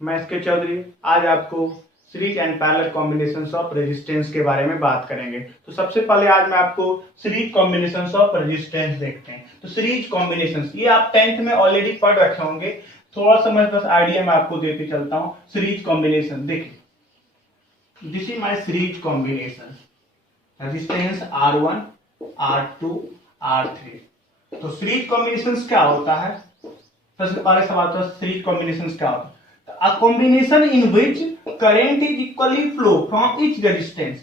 मैं एस के चौधरी आज आपको series and parallel combinations of resistance के बारे में बात करेंगे। तो सबसे पहले आज मैं आपको सीरीज कॉम्बिनेशंस ऑफ रेजिस्टेंस देखते हैं। तो सीरीज कॉम्बिनेशंस ये आप 10th में ऑलरेडी पढ़ रखे होंगे, थोड़ा सा मैं बस आइडिया मैं आपको देते चलता हूँ। सीरीज कॉम्बिनेशन देखिए, this is my series combination, resistance R1 R2 R3। तो सीरीज कॉम्बिनेशंस क्या होता है? सबसे पहले सवाल तो सीरीज कॉम्बिनेशंस क्या होता है? A combination in which current is equally flow from each resistance,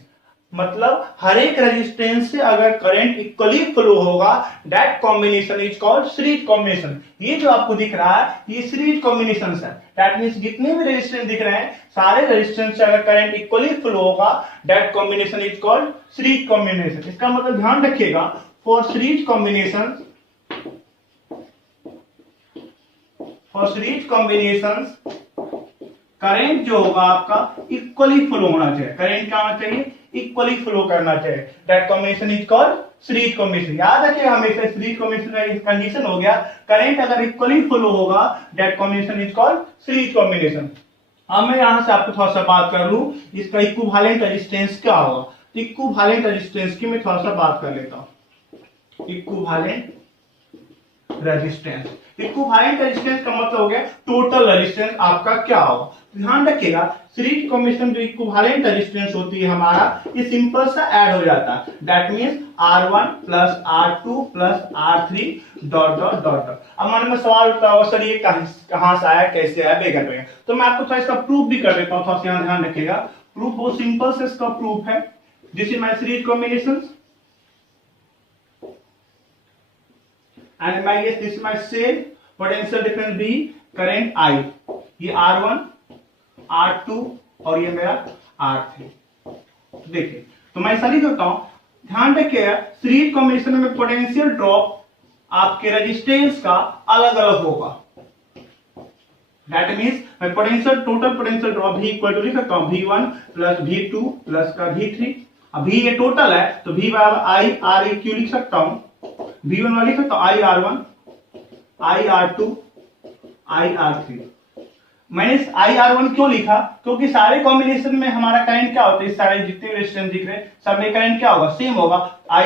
मतलब हर एक रेजिस्टेंस से अगर करंट इक्वली फ्लो होगा, that combination is called series combination. ये जो आपको दिख रहा है ये सीरीज कॉम्बिनेशन है। दैट मींस जितने भी रेजिस्टेंस दिख रहे हैं सारे रेजिस्टेंस से अगर करंट इक्वली फ्लो होगा, that combination is called series combination. इसका मतलब ध्यान रखिएगा, for series combination, for series combination current जो होगा आपका इक्वली फ्लो होना चाहिए। करंट क्या होना चाहिए? इक्वली फ्लो करना चाहिए। That combination is called series combination. याद रखिए हमेशा सीरीज कॉम्बिनेशन का कंडीशन हो गया करंट अगर इक्वली फ्लो होगा, that combination is called series combination. अब मैं यहां से आपको थोड़ा सा बात कर लूं, इसका इक्विवेलेंट रेजिस्टेंस क्या होगा। इक्विवेलेंट रेजिस्टेंस की मैं थोड़ा सा बात कर लेता हूं। इक्विवेलेंट रेजिस्टेंस, इक्विवेलेंट रेजिस्टेंस का मतलब हो गया टोटल रेजिस्टेंस आपका क्या होगा। ध्यान रखिएगा सीरीज कॉम्बिनेशन जो इक्विवेलेंट रेजिस्टेंस होती है हमारा, ये सिंपल सा ऐड हो जाता है। That means R1 plus R2 plus R3 dot dot dot dot. अब मन में सवाल उठता होगा सर ये कहां से आया, कैसे आया, बेगर में। तो मैं आपको थोड़ा इसका प्रूफ भी कर देता हूं, थोड़ा सा ध्यान रखिएगा। प्रूफ बहुत सिंपल से इसका प्रूफ है। This is my series combination and my guess this is my same potential difference B, current I, ये R1 R2 और ये मेरा R3। देखिए तो मैं ऐसा नहीं करता हूं, ध्यान रखिएगा सीरीज कॉम्बिनेशन में पोटेंशियल ड्रॉप आपके रेजिस्टेंस का अलग अलग होगा। दैट मींस मैं पोटेंशियल टोटल पोटेंशियल ड्रॉप भी इक्वल टू लिख सकता हूं V1 प्लस V2 प्लस का V3। अब V ये टोटल है तो V बराबर I ReQ लिख सकता हूं। V1 वाली तो I R1 I R2 I R3। मैंने I R1 क्यों लिखा? क्योंकि सारे कॉम्बिनेशन में हमारा करंट क्या होता है, सारे जितने रेजिस्टेंस दिख रहे हैं सब में करंट क्या होगा, सेम होगा। I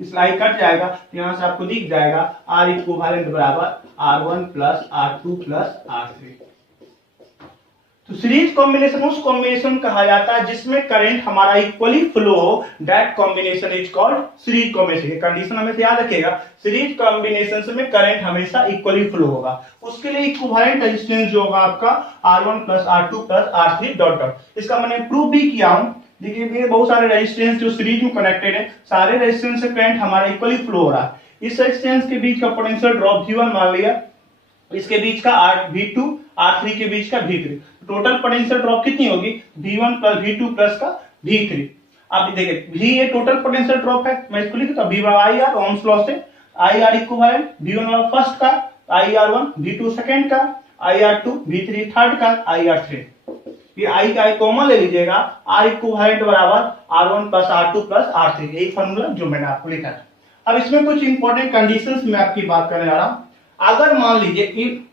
इस I कट जाएगा तो यहां से आपको दिख जाएगा R इक्विवेलेंट बराबर R1 plus R2 plus R3। तो सीरीज कॉम्बिनेशन उस कॉम्बिनेशन कहा जाता है जिसमें करंट हमारा इक्वली फ्लो हो, that combination is called series combination. ये कंडीशन हमेशा याद रखिएगा, सीरीज कॉम्बिनेशन में करंट हमेशा इक्वली फ्लो होगा। उसके लिए इक्विवेलेंट रेजिस्टेंस जो होगा आपका R1 plus R2 plus R3 dot dot. इसका मैंने प्रूव भी किया हूं। देखिए ये बहुत सारे रेजिस्टेंस जो सीरीज में कनेक्टेड है, सारे रेजिस्टेंस से करंट हमारा इक्वली फ्लो हो रहा है। इस रेजिस्टेंस के बीच का पोटेंशियल ड्रॉप V1 मान लिया, इसके बीच का V2 R3 के बीच का V3। टोटल पोटेंशियल ड्रॉप कितनी होगी? V1 प्लस V2 प्लस का V3। अब देखिए V ये टोटल पोटेंशियल ड्रॉप है, मैं इसको लिखता हूं V by IR Ohm's law से। IR इक्विवेलेंट V1 वाला फर्स्ट का, IR1 V2 सेकंड का, IR2 V3 थर्ड का, IR3। ये I का कॉमन ले लीजिएगा, R इक्विवेलेंट बराबर R1 plus R2 plus R3। यही फार्मूला जो मैंने आपको लिखा था। अब इसमें कुछ इंपॉर्टेंट कंडीशंस मैं आपकी बात करने जा रहा हूं। अगर मान लीजिए if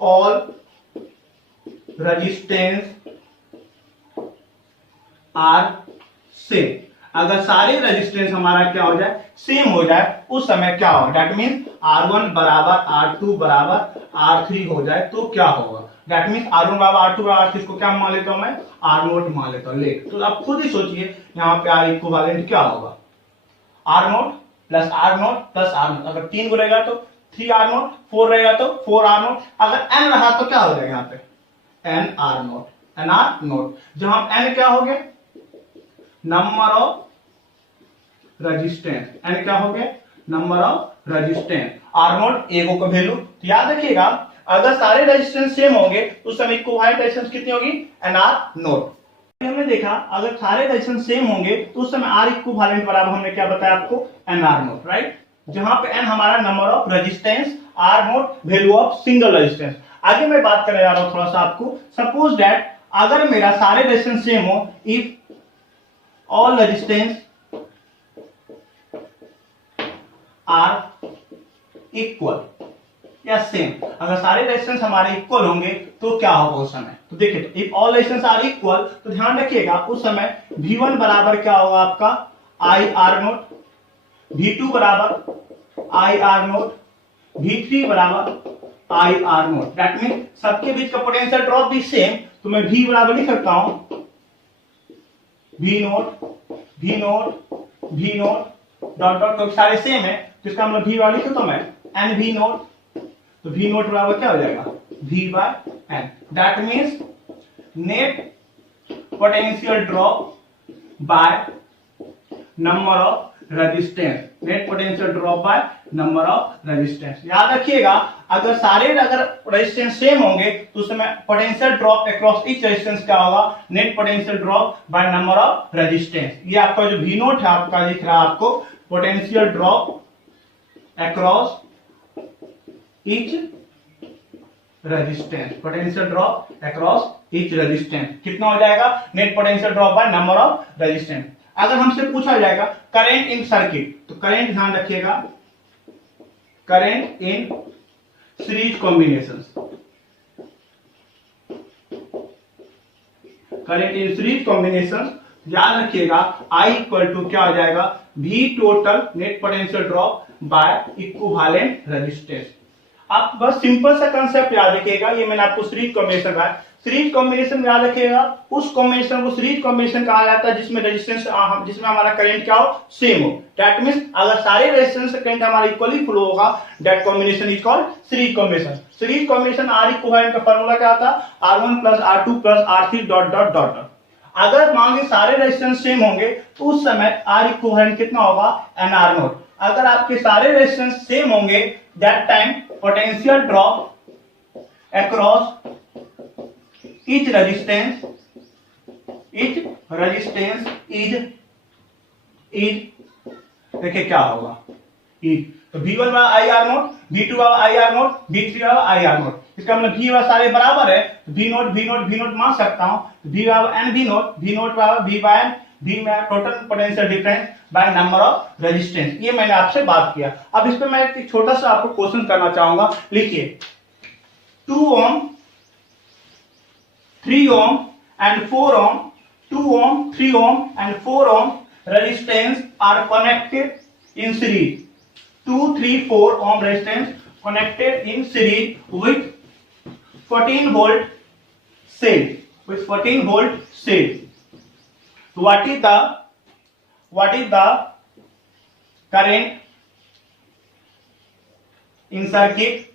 all resistance are same, अगर सारे रेजिस्टेंस हमारा क्या हो जाए, सेम हो जाए, उस समय क्या होगा? दैट मींस R1 बराबर R2 बराबर R3 हो जाए तो क्या होगा? दैट मींस R1 बराबर R2 बराबर R3 को क्या मान लेता हूं मैं? R0 मान लेता हूं। ले तो आप खुद ही सोचिए यहां पे R इक्विवेलेंट क्या होगा? R0 plus R0 plus R0। अगर 3 को रहेगा तो 3R0, 4 रहेगा तो 4R0। अगर n रहा तो क्या हो जाएगा यहाँ पे? NR0, NR0। जहां n क्या हो गया? Number of resistance. n क्या हो गया? Number of resistance. R0 एगो का वैल्यू। तो याद रखिएगा अगर सारे रेजिस्टेंस सेम होंगे तो उस समय इक्विवेलेंट रेजिस्टेंस कितनी होगी? NR0। हमने देखा अगर सारे रेजिस्टेंस सेम होंगे तो उस समय R इक्विवेलेंट बराबर हमने क्या बताया आपको? NR0, right. जहां पे n हमारा number of resistance, R0 value of single resistance. आगे मैं बात करने जा रहा हूं थोड़ा सा आपको। सपोज दैट अगर मेरा सारे रेजिस्टेंस सेम हो, if all resistance are equal, या सेम? अगर सारे रेजिस्टेंस हमारे इक्वल होंगे तो क्या होगा उस समय? तो देखिए, तो if all resistance are equal, तो ध्यान रखिएगा उस समय V1 बराबर क्या होगा आपका आई आर नोट, V2 बराबर आई आर नोट, V3 बराबर I R note. That mean सबके बीच का पोटेंशियल ड्रॉप भी सेम, तो मैं V बराबर लिख सकता हूं V note V note V note dot dot, तो सारे सेम है तो इसका मतलब V वाला लिखो तो मैं एन V नोट, तो V नोट बराबर क्या हो जाएगा V by n. That means net potential drop by number of resistance, net potential drop by number of resistance. याद रखिएगा अगर रेजिस्टेंस सेम होंगे तो उस समय potential drop across each resistance क्या होगा, net potential drop by number of resistance. ये आपका जो V नोट है आपका दिख रहा है आपको, potential drop across each resistance, potential drop across each resistance कितना हो जाएगा, net potential drop by number of resistance. अगर हमसे पूछा जाएगा करंट इन सर्किट, तो करंट ध्यान रखिएगा, current in series combinations, current in series combinations याद रखिएगा I इक्वल टू क्या हो जाएगा V total net potential drop by equivalent resistance. आप बस सिंपल सा कंसेप्ट याद रखिएगा, ये मैंने आपको सीरीज कॉम्बिनेशन कहा। सीरीज कॉम्बिनेशन याद रखिएगा, उस कॉम्बिनेशन को सीरीज कॉम्बिनेशन कहा जाता है जिसमें रेजिस्टेंस जिसमें हमारा करंट क्या हो, सेम हो। दैट मींस अगर सारे रेजिस्टेंस का करंट हमारा इक्वली फ्लो होगा, that combination is called series combination. Series combination R equivalent का फार्मूला क्या था, R1 plus R2 plus R3 dot dot dot. अगर मान लीजिए सारे रेजिस्टेंस सेम होंगे तो उस समय R इक्विवेलेंट कितना होगा, NR नोट। अगर आपके सारे रेजिस्टेंस सेम होंगे, that time potential drop across each resistance is देखिए क्या होगा, तो V1 वाला आई आर नोट, V2 वाला आई आर नोट, V3 वाला आई आर नोट। इसका मतलब V वाला सारे बराबर है, V नोट मान सकता हूं, V वाला एन V नोट वाला V बाय एन, V में total potential difference bye number of resistance. ये मैंने आपसे बात किया। अब इस पे मैं एक छोटा सा आपको क्वेश्चन करना चाहूंगा, लिखिए 2 ओम 3 ohm and 4 ohm, 2 ohm, 3 ohm and 4 ohm resistance are connected in series. 2, 3, 4 ohm resistance connected in series with 14 volt cell. With 14 volt cell. What is the current in circuit?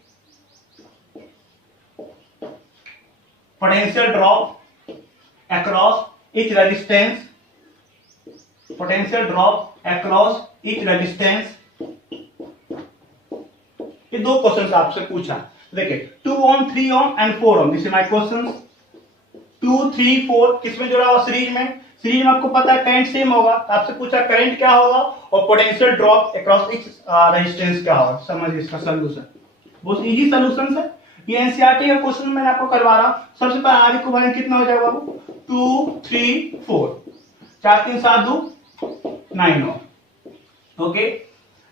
Potential drop across each resistance, potential drop across each resistance। ये दो question आपसे पूछा, देखिए 2 ohm 3 ohm and 4 ohm, this is my question. 2 3 4 किसमें जुड़ा हुआ, series में आपको पता है करंट सेम होगा, तो आपसे पूछा करंट क्या होगा और potential drop across each resistance क्या होगा। समझिए इसका सॉल्यूशन, बहुत इजी सॉल्यूशन है। ये एनसीईआरटी का क्वेश्चन मैंने आपको करवा रहा हूं। सबसे पहले आर इक्विवेलेंट कितना हो जाएगा बाबू, 2 3 4, 4 3 7 2 9 9। ओके,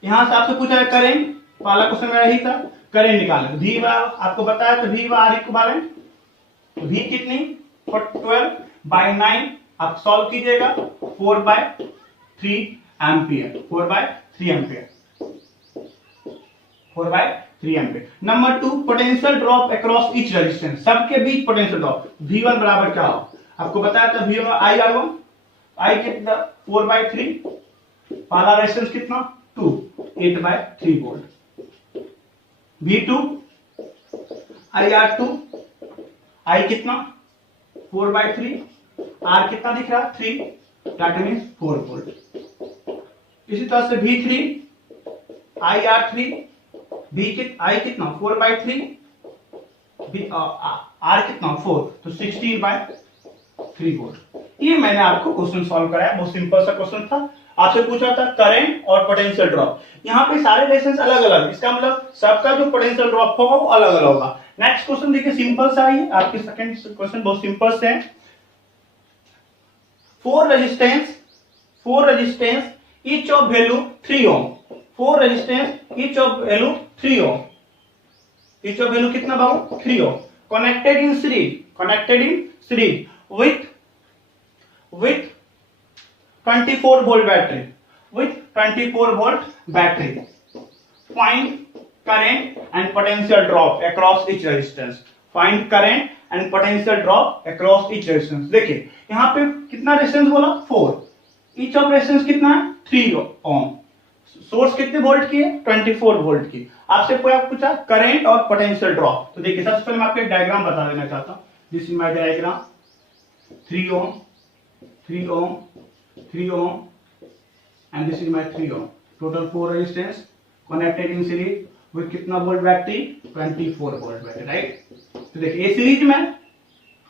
यहां से आपसे पूछा है करंट, पहला क्वेश्चन मेरा यही था, करंट निकालना। V आपको बताया तो V आर इक्विवेलेंट, V कितनी 12 बाय 9, आप सॉल्व कीजिएगा 4 by 3 ampere, 4 by 3 ampere, 4 by 3 ampere. Number 2 potential drop across each resistance, सबके बीच पोटेंशियल ड्रॉप V1 बराबर क्या हो, आपको बताया था V1 आई R1, आई कितना 4 बाय 3, पहला रेजिस्टेंस कितना 2, 8 बाय 3 वोल्ट। V2 आई R2, आई कितना 4 बाय 3, R कितना दिख रहा 3, दैट मींस 4 वोल्ट। इसी तरह से V3 आई R3, आई कितना 4 बाय 3, आर कितना 4, तो 16 बाय 3 वोल्ट। ये मैंने आपको क्वेश्चन सॉल्व कराया, बहुत सिंपल सा क्वेश्चन था। आपसे पूछा था करंट और पोटेंशियल ड्रॉप, यहाँ पे सारे रेजिस्टेंस अलग अलग, इसका मतलब सबका जो पोटेंशियल ड्रॉप होगा वो अलग अलग होगा। नेक्स्ट क्वेश्चन देखिए, सिंपल सा है आपके सेकंड क्वेश्चन, बहुत सिंपल से है। 4 resistance each of value 3 ohm, 4 resistance each of value 3 ohm, each of value कितना बाबू 3 ohm, connected in series with 24 volt battery, find current and potential drop across each resistance, देखिए यहाँ पे कितना resistance बोला 4, each of resistance कितना है 3 ओम, source कितने volt की है 24 वोल्ट की। आपसे कोई पूछा करंट और पोटेंशियल ड्रॉप, तो देखिए सबसे पहले मैं आपको एक डायग्राम बता देना चाहता हूँ। This is my diagram, 3 ohm 3 ohm 3 ohm and this is my 3 ohm, total 4 resistance connected in series with कितना volt battery 24 volt battery, right. तो देखिए ये सीरीज में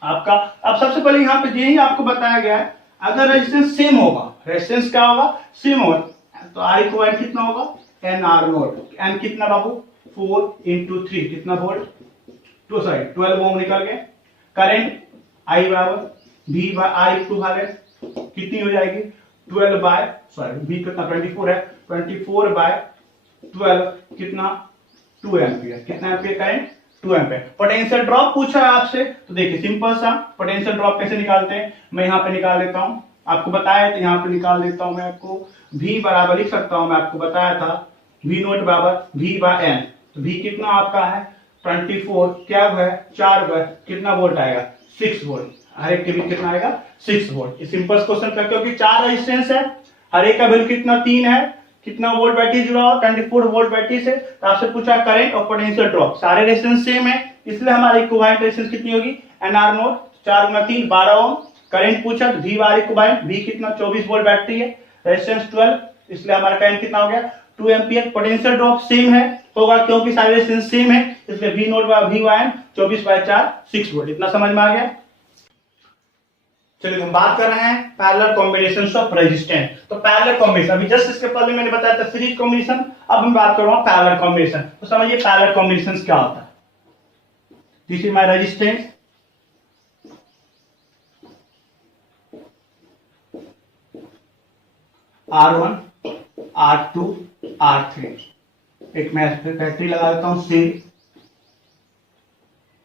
आपका, अब सबसे पहले यहाँ पे यही आपको बताया गया है, अगर रेजिस्टेंस सेम होगा, रेजिस्टेंस क्या होगा सेम होगा, तो I इक्विवेलेंट कितना होगा NR नोट, N कितना बाबू 4 into 3 कितना वोल्ट 12 ओम निकल गए। करंट I बराबर V बाय I इक्विवेलेंट कितनी हो जाएगी 12 बाय V कितना 24 है, 24 बाय 12 कितना 2 एम्पियर, कितना ampere current 2 ampere. Potential drop पूछा है आपसे, तो देखिए सिंपल सा पोटेंशियल ड्रॉप कैसे निकालते हैं, मैं यहाँ पे निकाल लेता हूँ, आपको बताया तो यहाँ पे निकाल देता हूँ मैं आपको। V बराबर लिख सकता हूँ, मैं आपको बताया था V नोट बराबर V बाय N, तो V कितना आपका है 24, क्या है 4 बाय कितना वोल्ट आएगा 6 वोल्ट, हर एक के बीच कितना आएगा 6 वोल्ट। ये सिंपल क्वेश्चन था क्योंकि 4 रेजिस्टेंस है, हर एक का वैल्यू कितना 3 है, कितना वोल्ट बैटरी जुड़ा हुआ 24 वोल्ट बैटरी से, तो आपसे पूछा करंट और पोटेंशियल ड्रॉप, सारे रेजिस्टेंस सेम है, इसलिए हमारी इक्विवेलेंट रेजिस्टेंस कितनी होगी NR नोट 4 गुना 3 12 ओम। करंट पूछा तो V बार इक्विवेलेंट, V कितना 24 वोल्ट बैटरी है, रेजिस्टेंस 12, इसलिए हमारा करंट कितना हो गया 2 एम्पियर। पोटेंशियल ड्रॉप सेम है होगा क्योंकि सारे रेजिस्टेंस सेम है, इसलिए V naught by V by 24 by 4 6 volt. इतना समझ में आ गया। चलिए हम बात कर रहे हैं पैरेलल कॉम्बिनेशंस ऑफ रेजिस्टेंस। तो पैरेलल कॉम्बिनेशन, अभी जस्ट इसके पहले मैंने बताया था सीरीज कॉम्बिनेशन, अब मैं बात कर रहा हूं पैरेलल कॉम्बिनेशन। तो समझिए पैरेलल कॉम्बिनेशंस क्या होता है। This is my resistance, R1 R2 R3, एक मैं बैटरी लगा देता हूं से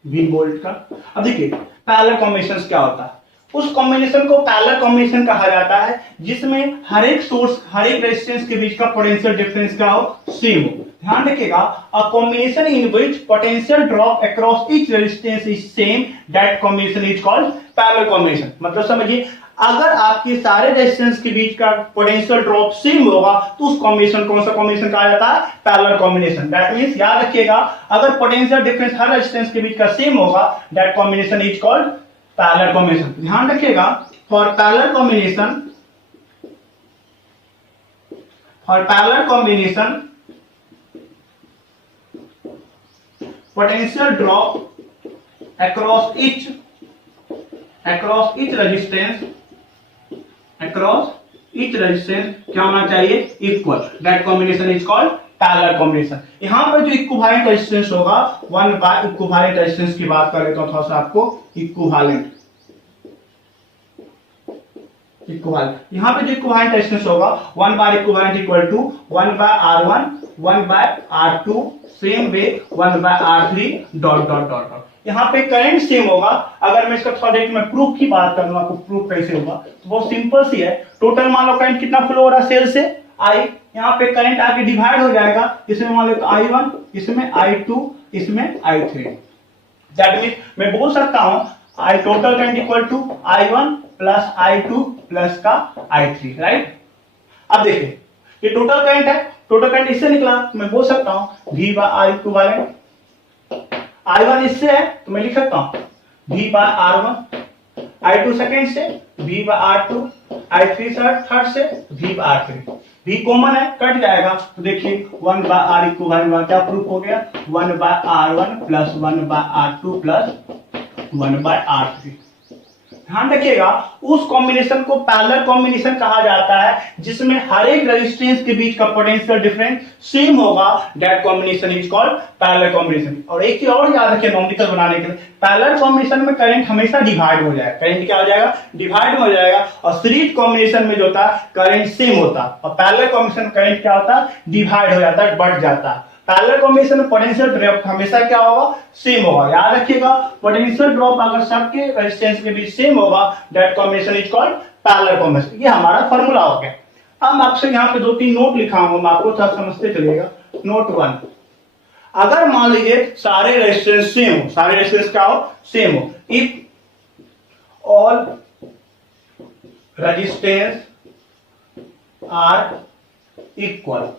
V वोल्ट का। अब देखिए पैरेलल कॉम्बिनेशंस क्या होता है, उस कॉम्बिनेशन को पैरेलल कॉम्बिनेशन कहा जाता है जिसमें हर एक सोर्स हर एक रेजिस्टेंस के बीच का पोटेंशियल डिफरेंस क्या हो सेम हो। ध्यान रखिएगा, a combination in which potential drop across each resistance is same, that combination is called parallel combination. मतलब समझिए अगर आपके सारे रेजिस्टेंस के बीच का पोटेंशियल ड्रॉप सेम होगा तो उस कॉम्बिनेशन कौन सा कॉम्बिनेशन कहा जाता है पैरेलल कॉम्बिनेशन। दैट मींस याद रखिएगा, अगर पोटेंशियल डिफरेंस हर रेजिस्टेंस के बीच का सेम होगा that combination is called parallel combination. ध्यान रखिएगा, for parallel combination potential drop across each resistance क्या होना चाहिए equal, that combination is called parallel combination. यहां पर जो इक्विवेलेंट रेजिस्टेंस होगा 1 बाय इक्विवेलेंट रेजिस्टेंस की बात कर लेता हूं थोड़ा सा आपको। इक्विवेलेंट यहां पे जो इक्विवेलेंट रेजिस्टेंस होगा 1 by equivalent equal to 1 by R1 1 by R2 same way 1 by R3 dot dot dot dot. यहाँ पे करंट सेम होगा। अगर मैं इसका थोड़ा देर में प्रूफ की बात करूँ आपको प्रूफ कैसे होगा तो बहुत सिंपल सी है। टोटल मान लो करंट कितना फ्लो हो रहा है सेल से I, यहाँ पे करंट आके डिवाइड हो जाएगा, इसमें मान लो I1, इसमें I2, इसमें I3। दैट मींस मैं बोल सकता हूँ I total current equal to I1 plus I2 plus का I3, राइट। अब देखिए ये टोटल करंट है, टोटल करंट इससे निकला तो मैं बोल सकता हूँ V bye I equivalent. I1 इससे है तो मैं लिख सकता हूँ V by R1, I2 second से V by R2, I3 third से V by R3। V common है कट जाएगा तो देखिए 1 बाय R इक्विवेलेंट क्या प्रूफ हो गया 1 by R1 plus 1 by R2 plus 1 by R3। ध्यान रखिएगा उस कॉम्बिनेशन को पैरेलल कॉम्बिनेशन कहा जाता है जिसमें हर एक रेजिस्टेंस के बीच का पोटेंशियल डिफरेंस सेम होगा, that combination is called parallel combination. और एक चीज और याद रखिए नॉमिकल बनाने के लिए, पैरेलल कॉम्बिनेशन में करंट हमेशा डिवाइड हो जाएगा। करंट क्या हो जाएगा डिवाइड हो जाएगा। और सीरीज कॉम्बिनेशन में जो होता है करंट सेम होता है और पैरेलल कॉम्बिनेशन करंट क्या होता है डिवाइड हो जाता है, बढ़ जाता है। पैरेलल कॉम्बिनेशन में पोटेंशियल ड्रॉप हमेशा क्या होगा, सेम होगा। याद रखिएगा, पोटेंशियल ड्रॉप अगर सबके रेजिस्टेंस के बीच सेम होगा, that combination is called parallel combination. ये हमारा फॉर्मूला हो गया। अब मैं आपसे यहाँ पे 2-3 नोट लिखा हूं, मैं आपको थोड़ा समझते चलिएगा। नोट 1, अगर मान लीजिए सारे रेजिस्टेंस सेम हो, सारे रेजिस्टेंस क्या हो, सेम हो, if all resistance are equal,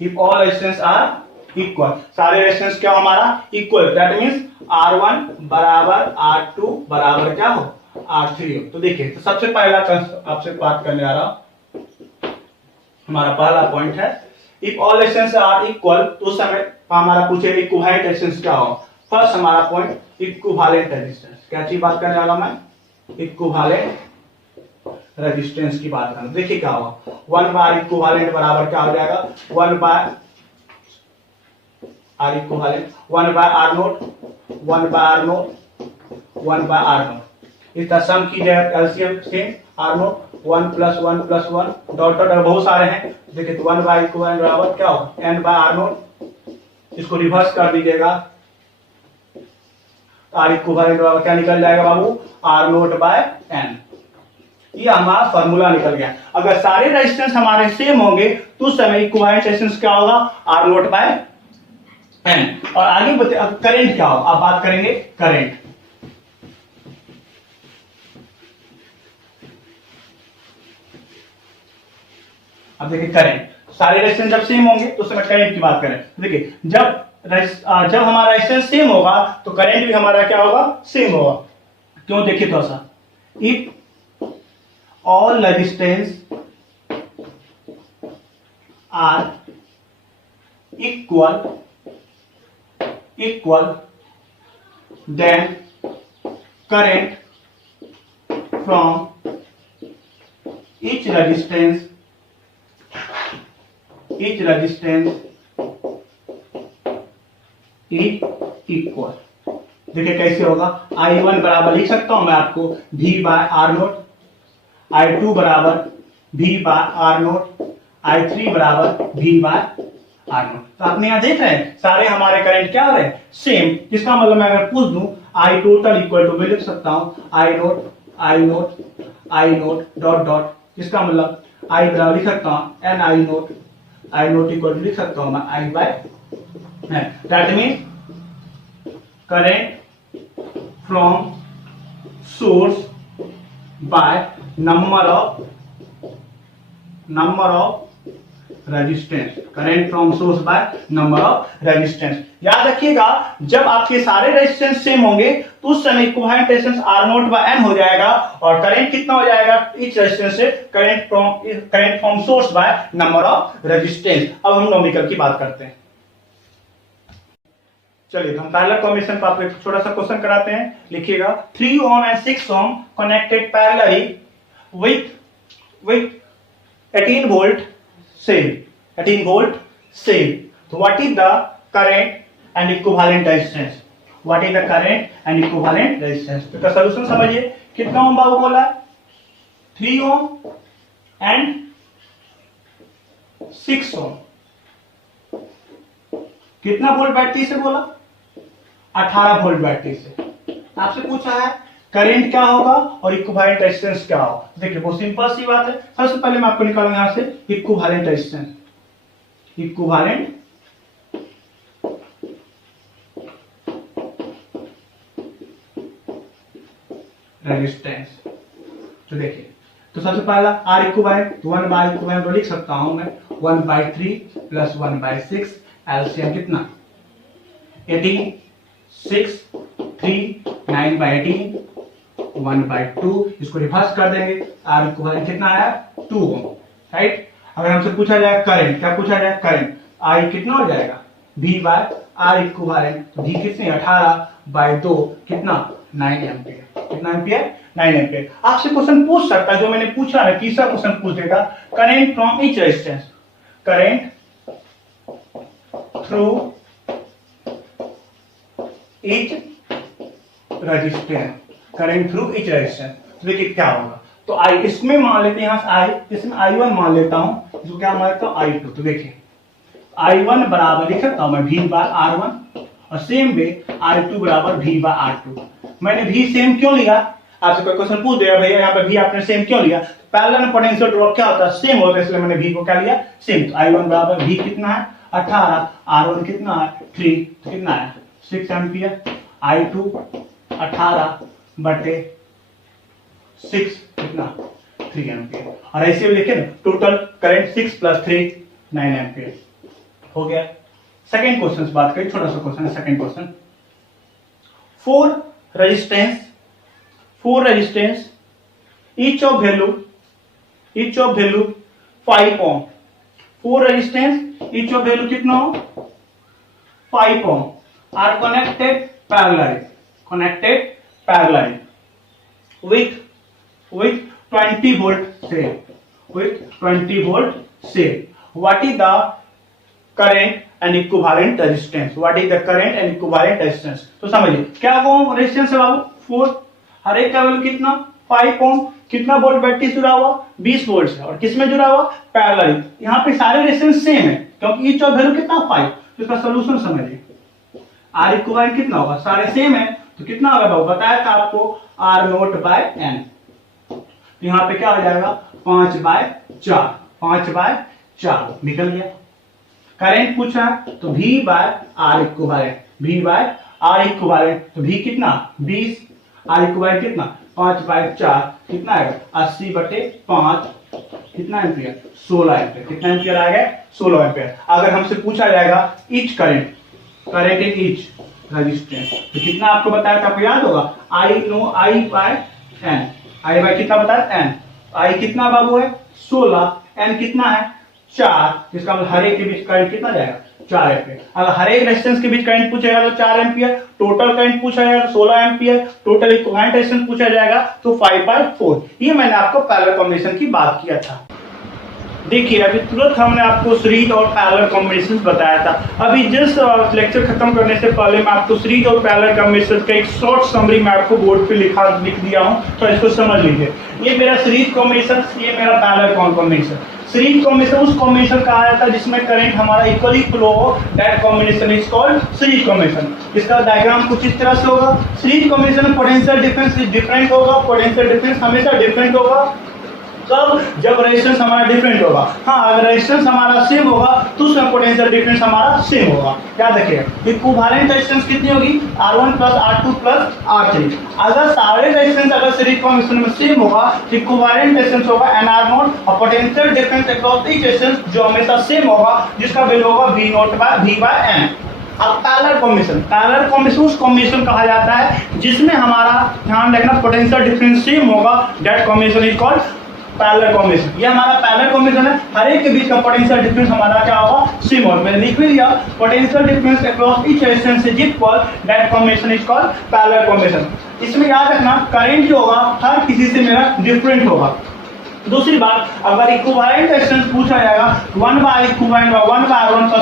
if all resistance are equal, सारे रेजिस्टेंस क्या हमारा इक्वल, दैट मींस R1 बराबर R2 बराबर क्या हो, R3 हो। तो देखिए, तो सबसे पहला आपसे बात करने आ रहा, हमारा पहला पॉइंट है, if all resistance are equal, तो उस समय हमारा पूछे इक्विवेलेंट रेजिस्टेंस क्या हो। फर्स्ट हमारा पॉइंट इक्विवेलेंट रेजिस्टेंस, क्या चीज बात करने वाला मैं, इक्विवेलेंट रेजिस्टेंस की बात करना। देखिए क्या होगा, 1 बार इक्विवेलेंट बराबर क्या हो जाएगा, 1 by R equivalent, 1 by R naught, 1 by R naught, 1 by R naught. इसका सम की जाए LCM same, R naught 1 plus 1 plus 1 dot dot, बहुत सारे हैं। देखिए तो 1 बाय इक्विवेलेंट बराबर क्या हो, n बाय आर नोट, इसको रिवर्स कर दीजिएगा, आर इक्विवेलेंट बराबर क्या निकल जाएगा बाबू, आर नोट बाय n। ये हमारा फॉर्मूला निकल गया। अगर सारे रेजिस्टेंस हमारे सेम होंगे तो उस समय इक्विवेलेंट रेजिस्टेंस क्या होगा, आर नोट बाय n। और आगे करंट क्या होगा, अब बात करेंगे करंट। अब देखिए करंट, सारे रेजिस्टेंस जब सेम होंगे तो उस समय करंट की बात करें। देखिए जब हमारा रेजिस्टेंस सेम होगा तो करंट भी हमारा क्या होगा, सेम होगा। क्यों, देखिए तो ऐसा, if all resistance are equal then current from each resistance is equal। देखिए कैसे होगा, I1 बराबर लिख सकता हूं मैं आपको V bye R note, I2 बराबर V bye R note, I3 बराबर V बाय आर नोट। तो आपने यहां देख रहे हैं सारे हमारे करंट क्या हो रहे हैं, सेम। इसका मतलब मैं अगर पूछ दूं I टोटल इक्वल टू, मैं लिख सकता हूं I नोट डॉट डॉट, इसका मतलब I बराबर लिख सकता हूं n I naught equal to लिख सकता हूं मैं I by n। That mean current from source by number of resistance, current from source by number of resistance. याद रखिएगा, जब आपके सारे रेजिस्टेंस सेम होंगे तो उस समय equivalent resistance R naught by n हो जाएगा, और करंट कितना हो जाएगा इच रेजिस्टेंस से, current from source by number of resistance. अब हम न्यूमेरिकल की बात करते हैं। चलिए हम पैरेलल कॉम्बिनेशन पर आपको एक छोटा सा क्वेश्चन कराते हैं, लिखिएगा 3 ohm and 6 ohm connected parallelly with 18 volt cell, 18 volt cell। So what is the current and equivalent resistance, what is the current and equivalent resistance। तो इसका सॉल्यूशन समझिए, कितना ओम बाबू बोला, 3 ohm and 6 ohm, कितना वोल्ट बैटरी से बोला, 18 volt battery से। आपसे पूछा है करंट क्या होगा और इक्विवेलेंट रेजिस्टेंस क्या होगा। देखिए बहुत सिंपल सी बात है, सबसे पहले मैं आपको निकालूंगा यहां से इक्विवेलेंट रेजिस्टेंस, इक्विवेलेंट रेजिस्टेंस। तो देखिए, तो सबसे पहला आर इक्विवेलेंट, 1 बाय इक्विवेलेंट लिख सकता हूं मैं 1/3 प्लस 1/6, एलसीएम कितना 18, 6, 3, 9/18, 1/2, इसको रिवर्स कर देंगे, आर इक्विवेलेंट कितना आया 2 ओम, राइट। अगर हमसे पूछा जाए करंट, क्या पूछा जाए करंट, आई कितना हो जाएगा V बाय आर इक्विवेलेंट, तो V कितने 18/2 कितना 9 एम्पियर, कितना एम्पियर 9 एम्पियर। आपसे क्वेश्चन पूछ सकता है, जो मैंने पूछा है तीसरा क्वेश्चन पूछ देगा, current from each resistance, current through each resistance, current through each resistance. तो देखिए क्या होगा, तो आई इसमें मान लेते हैं, यहां से आई, इसमें I1 मान लेता हूं, जो क्या मान लेता हूं I2। तो देखिए I1 बराबर लिख सकता हूं मैं V बाय R1 और सेम वे R2 बराबर V बाय R2। मैंने V सेम क्यों लिया? आपसे कोई क्वेश्चन पूछ दिया भैया यहाँ पे V आपने सेम क्यों लिया? पैरेलल में पोटेंशियल ड्रॉप क्या होता है? सेम होता है, इसलिए मैंने V को क्या लिया? सेम। तो I1 बराबर V कितना है? 18, R1 कितना है? 3, तो कितना है? 6 एम्पियर। I2 18 बटे 6 कितना? 3 एम्पियर। और ऐसे भी देखिए ना, टोटल करंट 6 + 3 9 एम्पियर हो गया। सेकेंड क्वेश्चन से बात करें, छोटा सा क्वेश्चन है second question. Four resistance each of value 5 ohm। 4 resistance each of value कितना हो? 5 ohm are connected parallel with 20 volt cell, what is the current and equivalent resistance? तो समझिए क्या वो रेजिस्टेंस है बाबू? 4, हर एक का वैल्यू कितना? 5 ओम। कितना वोल्ट बैटरी जुड़ा हुआ? 20 वोल्ट से। और किसमें जुड़ा हुआ? पैरेलल। यहाँ पे सारे रेजिस्टेंस सेम है क्योंकि ईच ऑफ वैल्यू कितना? 5। तो इसका सॉल्यूशन समझिए। आर इक्विवेलेंट कितना होगा? सारे सेम है तो कितना होगा बाबू? बताया था आपको R0/N। तो यहाँ पे क्या हो जाएगा? 5/4 निकल गया। करंट पूछा तो V बाय R इक्विवेलेंट, तो V कितना? 20, R इक्विवेलेंट कितना? 5/4 कितना आएगा? 80/5 कितना एम्पियर? 16 एम्पियर। कितना एम्पियर आ गया? 16 एम्पियर। अगर हमसे पूछा जाएगा each current in each resistance तो कितना आपको बताया था? आपको याद होगा I बाय कितना बताया? N। I कितना बाबू है? 16, N कितना है? 4। इसका मतलब हर एक के बीच करंट कितना जाएगा? 4 एम्पियर। अगर हर एक रेजिस्टेंस के बीच करंट पूछा जाएगा तो 4 एम्पियर, टोटल करंट पूछा जाएगा तो 16 एम्पियर, टोटल इक्विवेलेंट रेजिस्टेंस पूछा जाएगा तो 5/4। ये मैंने आपको पैरेलल कॉम्बिनेशन की बात किया था। देखिए अभी तुरंत हमने आपको सीरीज और पैरेलल कॉम्बिनेशन बताया था। अभी जस्ट लेक्चर खत्म करने से पहले मैं आपको सीरीज और पैरेलल कॉम्बिनेशन का एक शॉर्ट समरी मैं आपको बोर्ड पे लिख दिया हूं, तो इसको समझ लीजिए। ये मेरा सीरीज कॉम्बिनेशन, ये मेरा पैरेलल कॉम्बिनेशन। सीरीज कॉम्बिनेशन उस कॉम्बिनेशन कहा जाता है जिसमें करंट हमारा इक्वली फ्लो हो, that combination is called series combination. इसका डायग्राम कुछ इस तरह से होगा। सीरीज कॉम्बिनेशन में पोटेंशियल डिफरेंस डिफरेंट होगा, पोटेंशियल डिफरेंस हमेशा डिफरेंट होगा तब जब रेजिस्टेंस हमारा डिफरेंट होगा। हाँ, अगर रेजिस्टेंस हमारा सेम होगा तो उसमें पोटेंशियल डिफरेंस हमारा सेम होगा। याद रखिएगा। इक्विवेलेंट रेजिस्टेंस कितनी होगी? R1 + R2 + R3। अगर सारे रेजिस्टेंस अगर सीरीज कॉम्बिनेशन में सेम होगा तो इक्विवेलेंट रेजिस्टेंस होगा NR0 और potential difference across each resistance जो हमेशा सेम होगा जिसका वैल्यू होगा V0/V/N। अब पैरेलल कॉम्बिनेशन उस कॉम्बिनेशन कहा जाता है जिसमें हमारा, ध्यान रखना, पोटेंशियल डिफरेंस सेम होगा, that combination is called parallel combination. ये हमारा पैरेलल कॉम्बिनेशन है। हर एक के बीच का पोटेंशियल डिफरेंस हमारा क्या होगा? सेम होगा। मैंने लिख भी दिया, potential difference across each resistance is equal, that combination is called parallel combination. इसमें याद रखना करंट जो होगा हर किसी से मेरा डिफरेंट होगा। दूसरी बात, अगर इक्विवेलेंट रेजिस्टेंस पूछा जाएगा 1/R1 +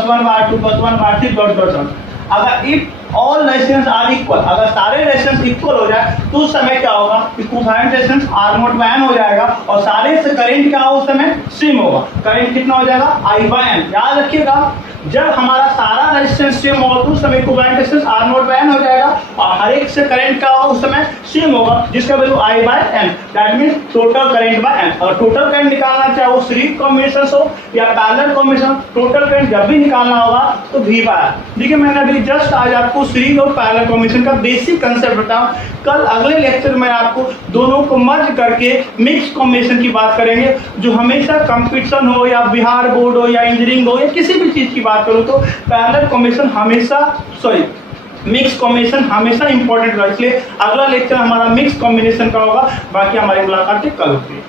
1/R2 + 1/3 अगर if all resistance are equal, अगर सारे रेजिस्टेंस इक्वल हो जाए तो उस समय क्या होगा? इक्विवेलेंट रेजिस्टेंस R0/N हो जाएगा और सारे से करंट क्या होगा? उस समय सेम होगा। करंट कितना हो जाएगा? I/N। याद रखिएगा, जब हमारा सारा रेजिस्टेंस सेम होगा तो उस समय इक्विवेलेंट रेजिस्टेंस R0/N हो जाएगा और हर एक से करंट क्या होगा? उस समय सेम होगा जिसका value I/N, that means total current by N। और टोटल करंट निकालना चाहे वो सीरीज कॉम्बिनेशन हो या पैरेलल कॉम्बिनेशन, टोटल करंट जब भी निकालना होगा तो V/R। देखिए मैंने अभी जस्ट आज आपको सीरीज और पैरेलल कॉम्बिनेशन का बेसिक कंसेप्ट बताऊं। कल अगले लेक्चर में आपको दोनों को मर्ज करके मिक्स कॉम्बिनेशन की बात करेंगे, जो हमेशा कंपटीशन हो या बिहार बोर्ड हो या इंजीनियरिंग हो या किसी भी चीज की बात करूं तो पैरेलल कॉम्बिनेशन हमेशा, मिक्स कॉम्बिनेशन हमेशा इंपॉर्टेंट होगा। इसलिए अगला लेक्चर हमारा मिक्स कॉम्बिनेशन का होगा। बाकी हमारी मुलाकात कल होगी।